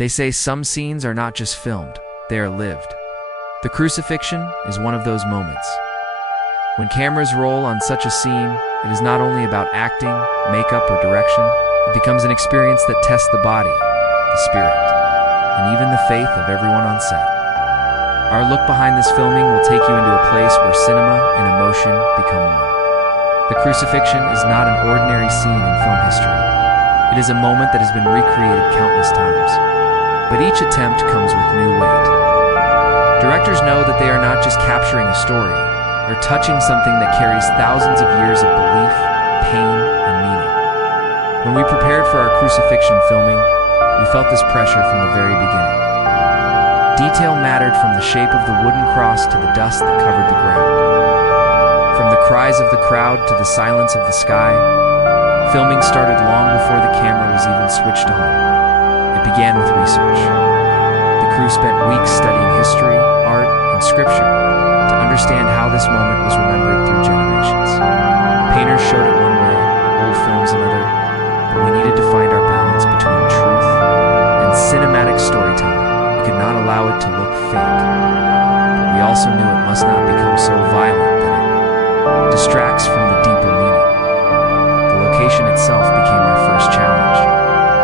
They say some scenes are not just filmed, they are lived. The Crucifixion is one of those moments. When cameras roll on such a scene, it is not only about acting, makeup, or direction. It becomes an experience that tests the body, the spirit, and even the faith of everyone on set. Our look behind this filming will take you into a place where cinema and emotion become one. The Crucifixion is not an ordinary scene in film history. It is a moment that has been recreated countless times. But each attempt comes with new weight. Directors know that they are not just capturing a story, they're touching something that carries thousands of years of belief, pain, and meaning. When we prepared for our Crucifixion filming, we felt this pressure from the very beginning. Detail mattered from the shape of the wooden cross to the dust that covered the ground. From the cries of the crowd to the silence of the sky, filming started long before the camera was even switched on. It began with research. The crew spent weeks studying history, art, and scripture to understand how this moment was remembered through generations. Painters showed it one way, old films another, but we needed to find our balance between truth and cinematic storytelling. We could not allow it to look fake, but we also knew it must not become so violent that it distracts from the deeper meaning. The location itself became our first challenge.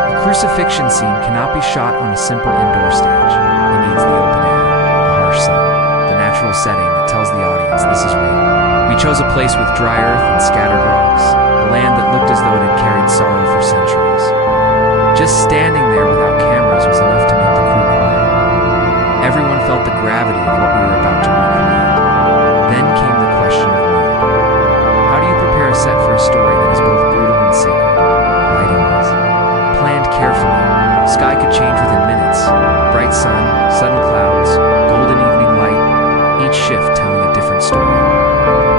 A crucifixion scene cannot be shot on a simple indoor stage. It needs the open air, the harsh sun, the natural setting that tells the audience this is real. We chose a place with dry earth and scattered rocks, a land that looked as though it had carried sorrow for centuries. Just standing there without cameras was enough to make the crew quiet. Everyone felt the gravity of what we were about to recreate. Then came the question of mood. How do you prepare a set for a story that is both brutal and sacred? Lighting was planned carefully. Sky could change within minutes. Bright sun, sudden clouds, golden evening light, each shift telling a different story.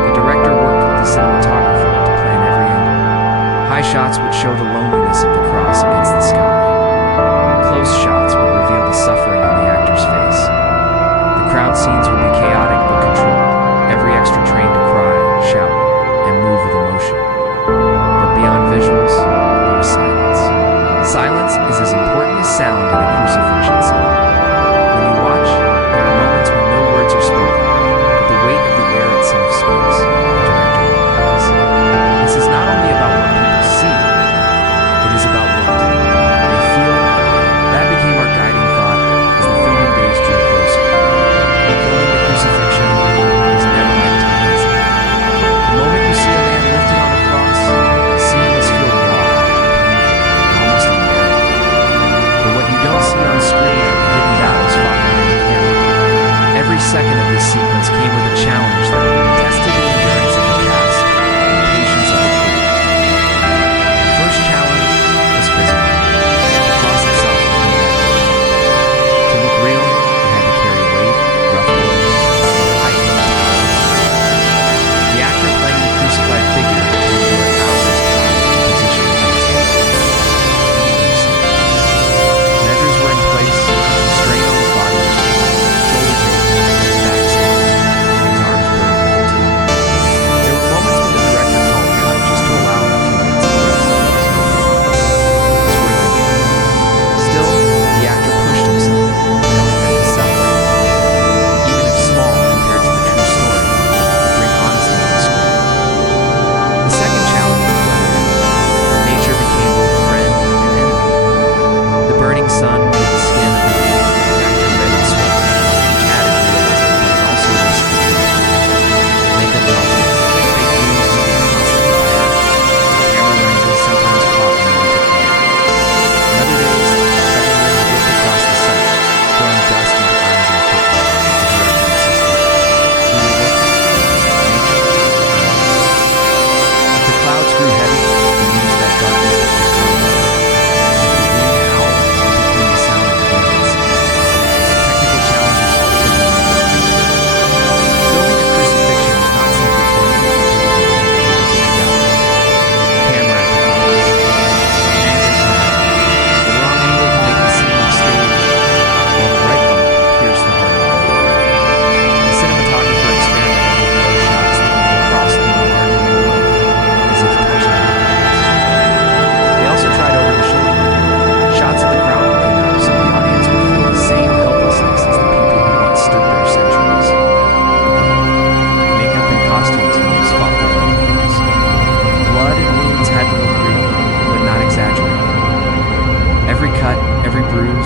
The director worked with the cinematographer to plan every angle. High shots would show the loneliness of the cross against the sky. Close shots would reveal the suffering on the actor's face. The crowd scenes would be chaotic but controlled, every extra trained to cry, shout, and move with emotion. But beyond visuals, there was silence. Silence is as important as sound in a crucifixion scene. When you watch, there are moments when no words are spoken, but the weight of the air itself speaks, the director replies. This is not only about what people see, it is about what they feel. That became our guiding thought as the filming days drew closer. Filming the crucifixion was never meant to be easy. The moment you see a man lifted on a cross, the scene must feel raw, painful, almost unbearable. But what you don't see on screen are the hidden battles fought behind the camera. Every second of this sequence came with a challenge that tested the endurance of the cast and the patience of the crew. The first challenge was physical. The cross itself was no measure. To look real, it had to carry weight, rough wood, and height and power. The actor playing the crucified figure endured hours trying to position the measures were in place, the strain on the body was real, shoulder taken, his back stiff, his arms burned with fatigue.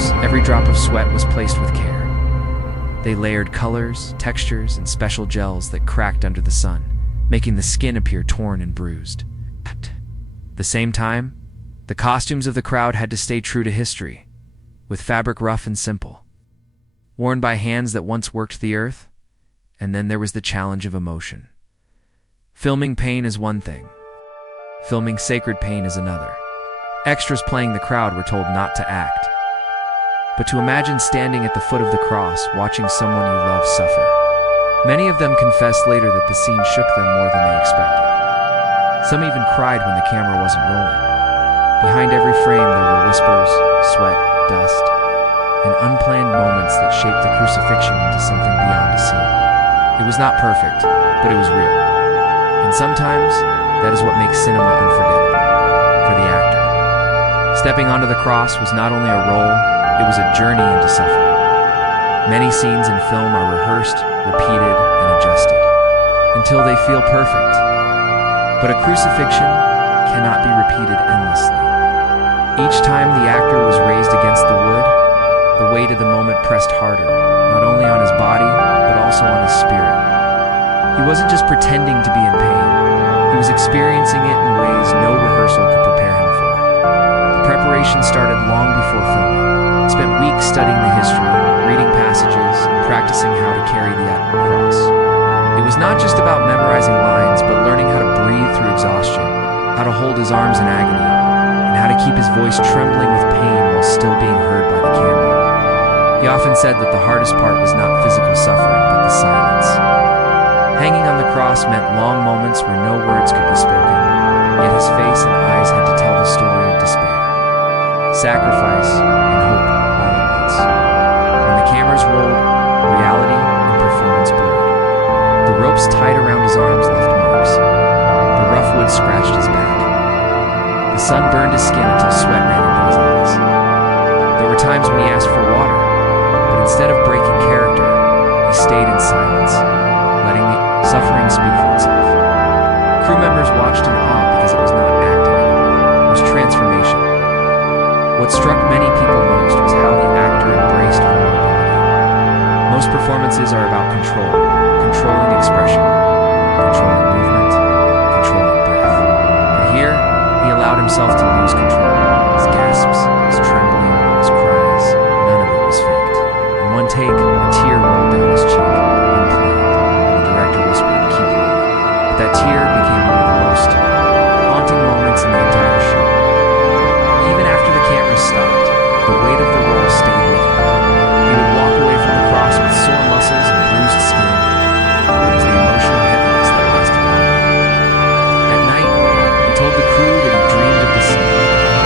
clothes, every drop of sweat was placed with care. They layered colors, textures, and special gels that cracked under the sun, making the skin appear torn and bruised. At the same time, the costumes of the crowd had to stay true to history, with fabric rough and simple, worn by hands that once worked the earth. And then there was the challenge of emotion. Filming pain is one thing. Filming sacred pain is another. Extras playing the crowd were told not to act, but to imagine standing at the foot of the cross, watching someone you love suffer. Many of them confessed later that the scene shook them more than they expected. Some even cried when the camera wasn't rolling. Behind every frame there were whispers, sweat, dust, and unplanned moments that shaped the crucifixion into something beyond a scene. It was not perfect, but it was real. And sometimes, that is what makes cinema unforgettable. For the actor, stepping onto the cross was not only a role, it was a journey into suffering. Many scenes in film are rehearsed, repeated, and adjusted, until they feel perfect. But a crucifixion cannot be repeated endlessly. Each time the actor was raised against the wood, the weight of the moment pressed harder, not only on his body, but also on his spirit. He wasn't just pretending to be in pain, he was experiencing it in ways no rehearsal could prepare him for. The preparation started long before filming. He spent weeks studying the history, reading passages, and practicing how to carry the cross. It was not just about memorizing lines, but learning how to breathe through exhaustion, how to hold his arms in agony, and how to keep his voice trembling with pain while still being heard by the camera. He often said that the hardest part was not physical suffering, but the silence. Hanging on the cross meant long moments where no words could be spoken, yet his face and eyes had to tell the story of despair, sacrifice, and hope all at once. When the cameras rolled, reality and performance blurred. The ropes tied around his arms left marks. The rough wood scratched his back. The sun burned his skin until sweat ran into his eyes. There were times when he asked for water, but instead of breaking character, he stayed in silence, letting the suffering speak for itself. Crew members watched in awe because it was not acting anymore, it was transformation. What struck many people most was how the actor embraced vulnerability. Most performances are about control, controlling expression, controlling movement, controlling breath. But here, he allowed himself to lose control. His gasps, his trembling, his cries, none of it was faked. In one take, a tear rolled down his cheek, unplanned, and the director whispered, "Keep rolling." But that tear became one of the most haunting moments in the entire show. Even after the camera stopped, the weight of the role stayed with him. He would walk away from the cross with sore muscles and bruised skin. It was the emotional heaviness that lasted longer. At night, he told the crew that he dreamed of the scene.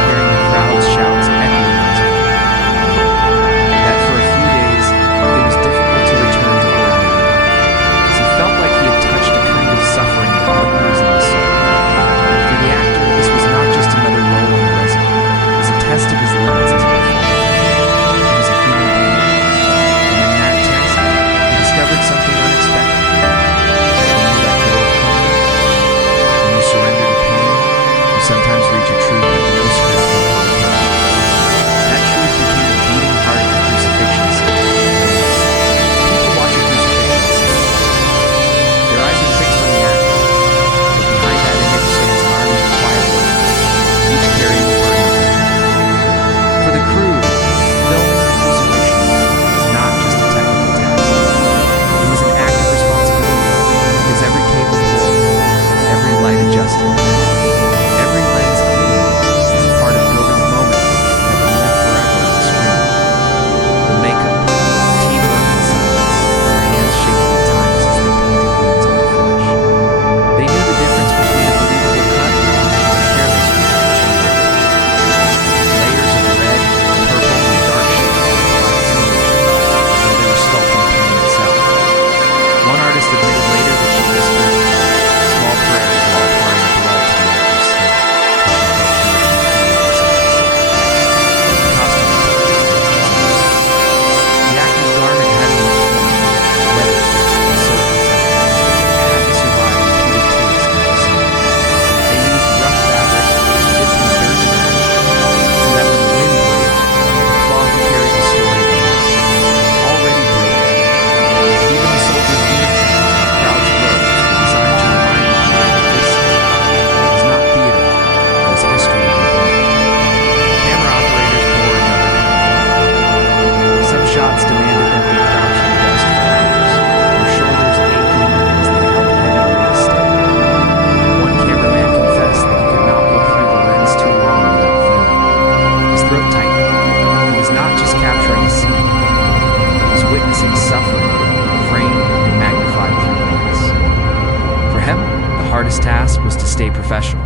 hardest task was to stay professional,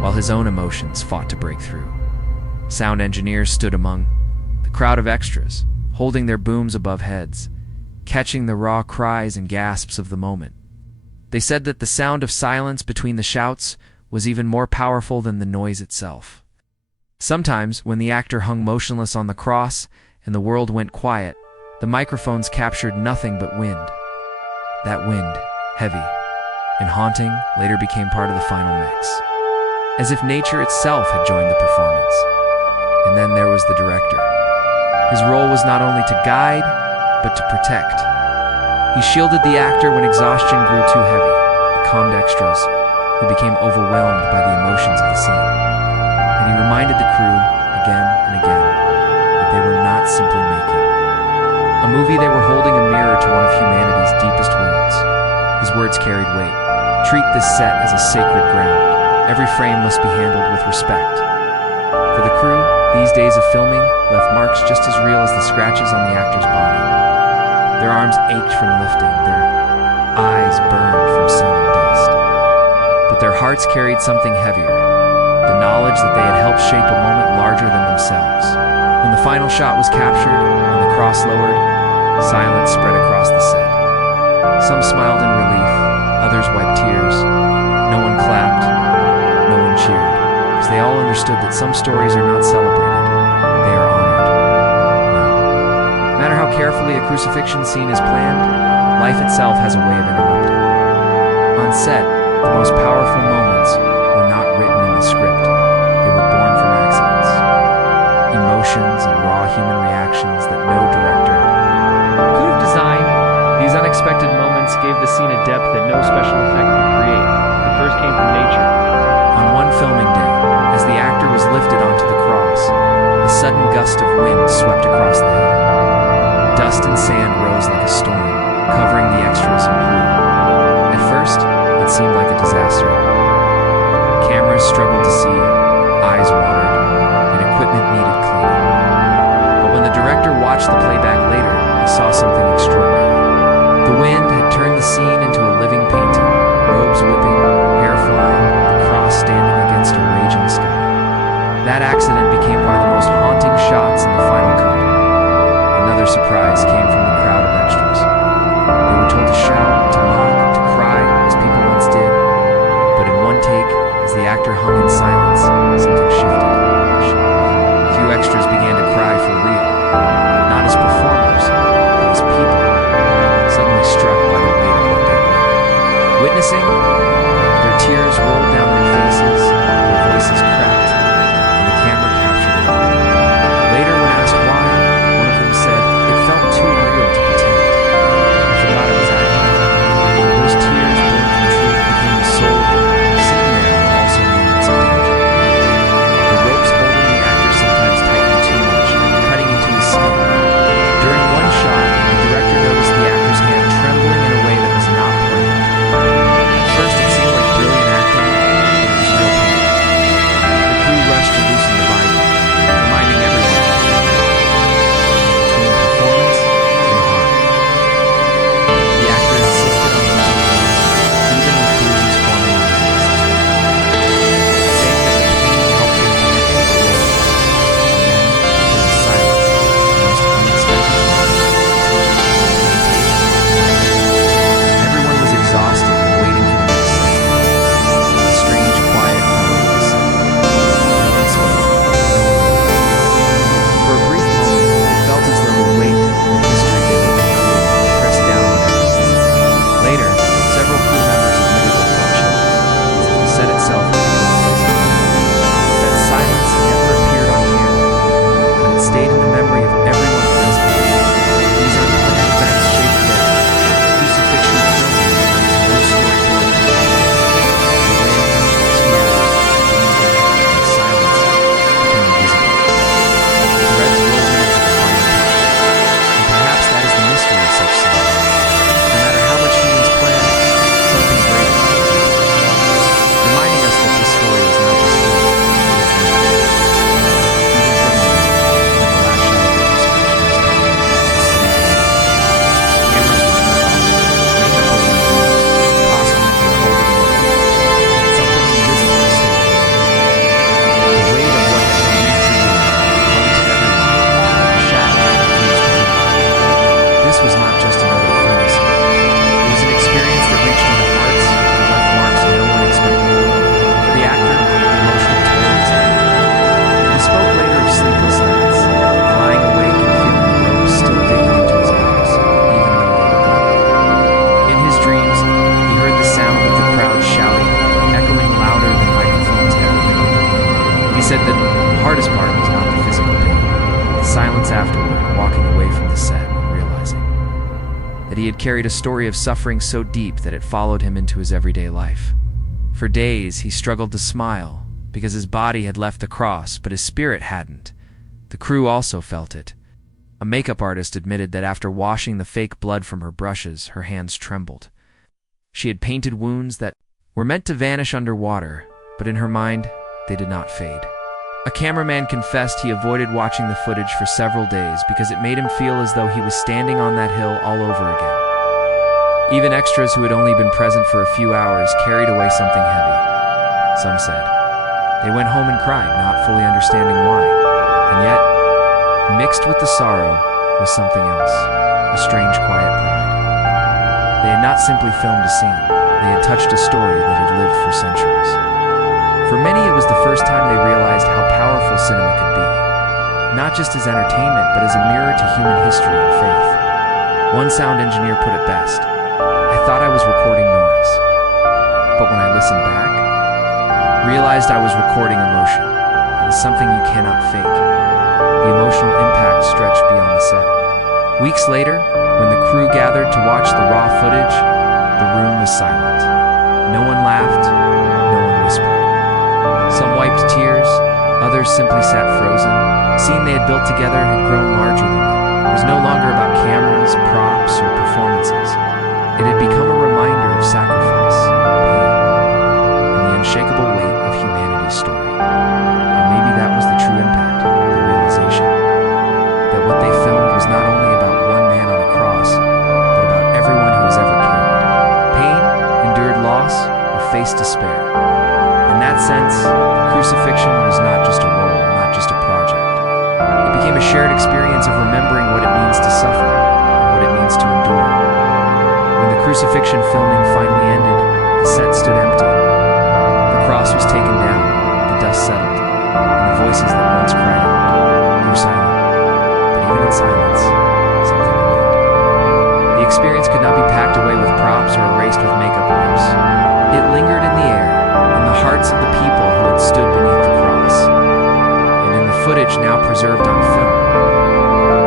while his own emotions fought to break through. Sound engineers stood among the crowd of extras, holding their booms above heads, catching the raw cries and gasps of the moment. They said that the sound of silence between the shouts was even more powerful than the noise itself. Sometimes, when the actor hung motionless on the cross and the world went quiet, the microphones captured nothing but wind. That wind, heavy and haunting, later became part of the final mix, as if nature itself had joined the performance. And then there was the director. His role was not only to guide, but to protect. He shielded the actor when exhaustion grew too heavy. He calmed extras, who became overwhelmed by the emotions of the scene. And he reminded the crew, again and again, that they were not simply making a movie. They were holding a mirror to one of humanity's deepest wounds. His words carried weight. Treat this set as a sacred ground. Every frame must be handled with respect. For the crew, these days of filming left marks just as real as the scratches on the actor's body. Their arms ached from lifting, their eyes burned from sun and dust. But their hearts carried something heavier, the knowledge that they had helped shape a moment larger than themselves. When the final shot was captured and the cross lowered, silence spread across the set. Some smiled in relief, others wiped tears. No one clapped, no one cheered, because they all understood that some stories are not celebrated, they are honored. No matter how carefully a crucifixion scene is planned, life itself has a way of interrupting. On set, the most powerful moments were not written in the script, they were born from accidents. Emotions and raw human reactions that no director could have designed. These unexpected moments gave the scene a depth that no special effect could create. The first came from nature. On one filming day, as the actor was lifted onto the cross, a sudden gust of wind swept across the hill. Dust and sand rose like a storm, covering the extras and crew. At first, it seemed like a disaster. Cameras struggled to see, eyes watered, and equipment needed cleaning. But when the director watched the playback later, he saw something extraordinary. The wind had turned the scene into a living painting, robes whipping, hair flying, the cross standing against a raging sky. That accident became one of the most haunting shots in the final cut. Another surprise came from the crowd of extras. They were told to shout, to mock, to cry, as people once did. But in one take, as the actor hung in silence, something shifted. A few extras began to cry for real, not as performers, but as people, suddenly struck by the weight of what they were witnessing. Their tears rolled down their faces, their voices cracked, and the camera and walking away from the set and realizing that he had carried a story of suffering so deep that it followed him into his everyday life. For days, he struggled to smile because his body had left the cross, but his spirit hadn't. The crew also felt it. A makeup artist admitted that after washing the fake blood from her brushes, her hands trembled. She had painted wounds that were meant to vanish underwater, but in her mind, they did not fade. A cameraman confessed he avoided watching the footage for several days because it made him feel as though he was standing on that hill all over again. Even extras who had only been present for a few hours carried away something heavy. Some said they went home and cried, not fully understanding why. And yet, mixed with the sorrow was something else, a strange, quiet pride. They had not simply filmed a scene, they had touched a story that had lived for centuries. For many, it was the first time they realized how powerful cinema could be, not just as entertainment, but as a mirror to human history and faith. One sound engineer put it best: "I thought I was recording noise, but when I listened back, realized I was recording emotion. It is something you cannot fake." The emotional impact stretched beyond the set. Weeks later, when the crew gathered to watch the raw footage, the room was silent. No one laughed, no one whispered. Some wiped tears, others simply sat frozen. The scene they had built together had grown larger than them. It was no longer about cameras, props, or performances. It had become a reminder of sacrifice, pain, and the unshakable weight of humanity's story. And maybe that was the true impact, the realization that what they filmed was not only about one man on a cross, but about everyone who has ever carried pain, endured loss, or faced despair. In that sense, the crucifixion was not just a role, not just a project. It became a shared experience of remembering what it means to suffer and what it means to endure. When the crucifixion filming finally ended, the set stood empty. The cross was taken down, the dust settled, and the voices that once cried out grew silent. But even in silence, something remained. The experience could not be packed away with props or erased with makeup wipes. It lingered in the air, in the hearts of the people who had stood beneath the cross, and in the footage now preserved on film.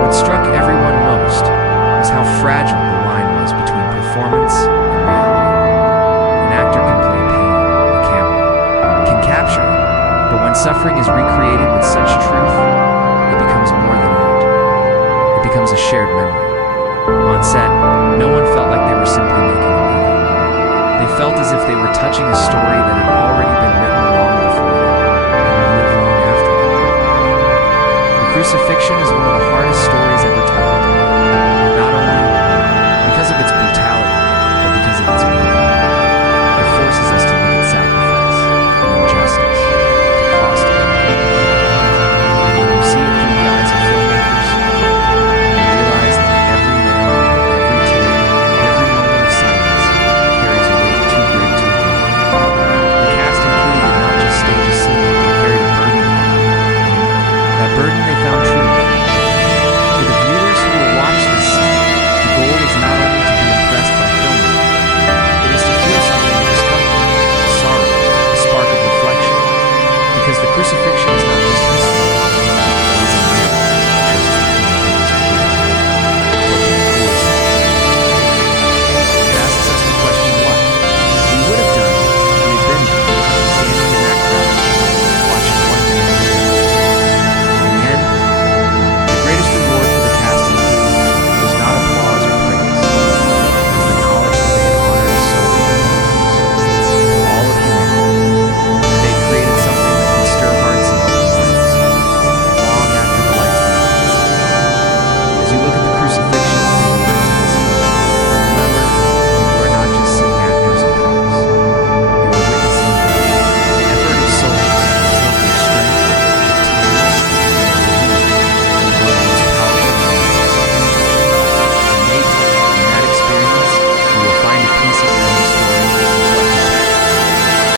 What struck everyone most was how fragile the line was between performance and reality. An actor can play pain, a camera can capture it, but when suffering is recreated with such truth, it becomes more than art. It becomes a shared memory. On set, no one felt like they were simply making a movie. They felt as if they were touching a story that had already been written long before them, and would live long after them. The crucifixion is one of the hardest stories